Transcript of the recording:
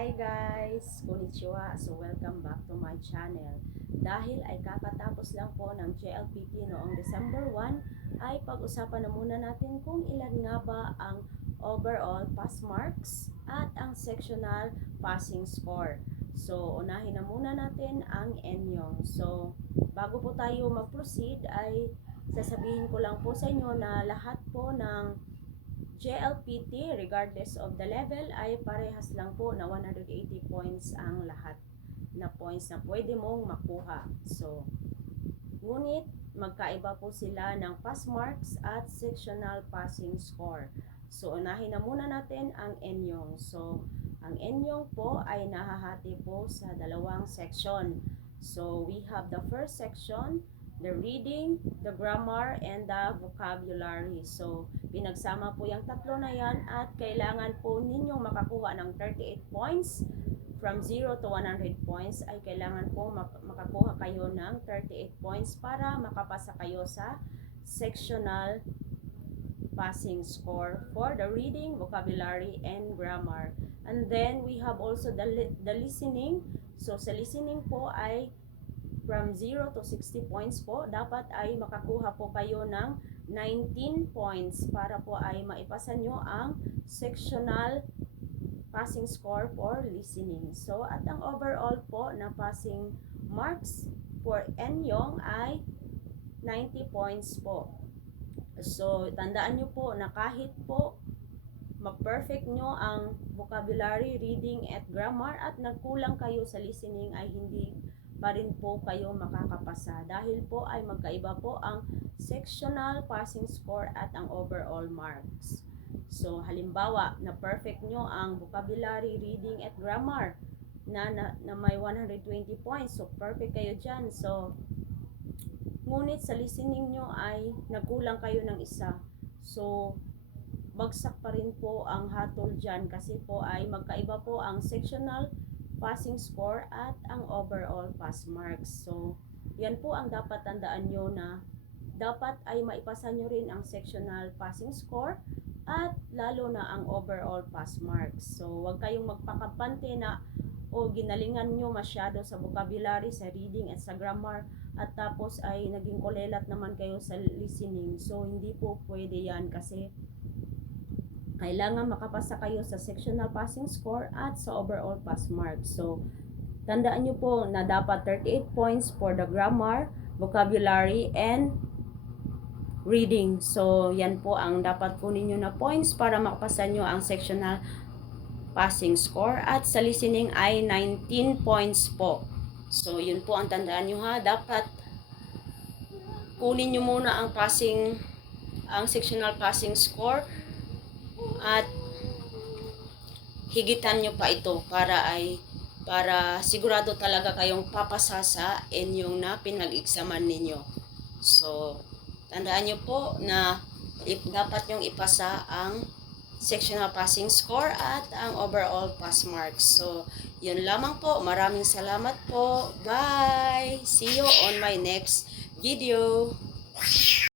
Hi guys! Konnichiwa! So welcome back to my channel. Dahil ay kakatapos lang po ng JLPT noong December 1, ay pag-usapan na muna natin kung ilan nga ba ang overall pass marks at ang sectional passing score. So unahin na muna natin ang Enyong. So bago po tayo mag-proceed ay sasabihin ko lang po sa inyo na lahat po ng JLPT, regardless of the level, ay parehas lang po na 180 points ang lahat na points na pwede mong makuha. So, ngunit magkaiba po sila ng pass marks at sectional passing score. So, unahin na muna natin ang Enyong. So, ang Enyong po ay nahahati po sa dalawang section. So, we have the first section, the reading, the grammar, and the vocabulary. So, pinagsama po yung tatlo na yan at kailangan po ninyong makakuha ng 38 points. From 0 to 100 points ay kailangan po makakuha kayo ng 38 points para makapasa kayo sa sectional passing score for the reading, vocabulary, and grammar. And then we have also the listening. So sa listening po ay from 0 to 60 points po, dapat ay makakuha po kayo ng 19 points para po ay maipasa nyo ang sectional passing score for listening. So, at ang overall po na passing marks for Enyong ay 90 points po. So, tandaan nyo po na kahit po ma-perfect nyo ang vocabulary, reading, at grammar at nagkulang kayo sa listening ay hindi pa rin po kayo makakapasa dahil po ay magkaiba po ang sectional passing score at ang overall marks. So, halimbawa, na perfect nyo ang vocabulary, reading, at grammar na may 120 points. So, perfect kayo dyan. So, ngunit sa listening nyo ay nagkulang kayo ng isa. So, bagsak pa rin po ang hatol dyan kasi po ay magkaiba po ang sectional passing score at ang overall pass marks. So, yan po ang dapat tandaan nyo na dapat ay maipasa nyo rin ang sectional passing score at lalo na ang overall pass marks. So, huwag kayong magpakapante na ginalingan nyo masyado sa vocabulary, sa reading at sa grammar at tapos ay naging kulelat naman kayo sa listening. So, hindi po pwede yan kasi kailangan makapasa kayo sa sectional passing score at sa overall pass marks. So, tandaan nyo po na dapat 38 points for the grammar, vocabulary, and reading. So, yan po ang dapat kunin nyo na points para makapasa nyo ang sectional passing score. At sa listening ay 19 points po. So, yun po ang tandaan nyo ha. Dapat kunin nyo muna ang sectional passing score at higitan nyo pa ito para sigurado talaga kayong papasa sa inyong na pinag-examan ninyo. So, tandaan nyo po na dapat nyong ipasa ang sectional passing score at ang overall pass marks. So, yun lamang po. Maraming salamat po. Bye! See you on my next video.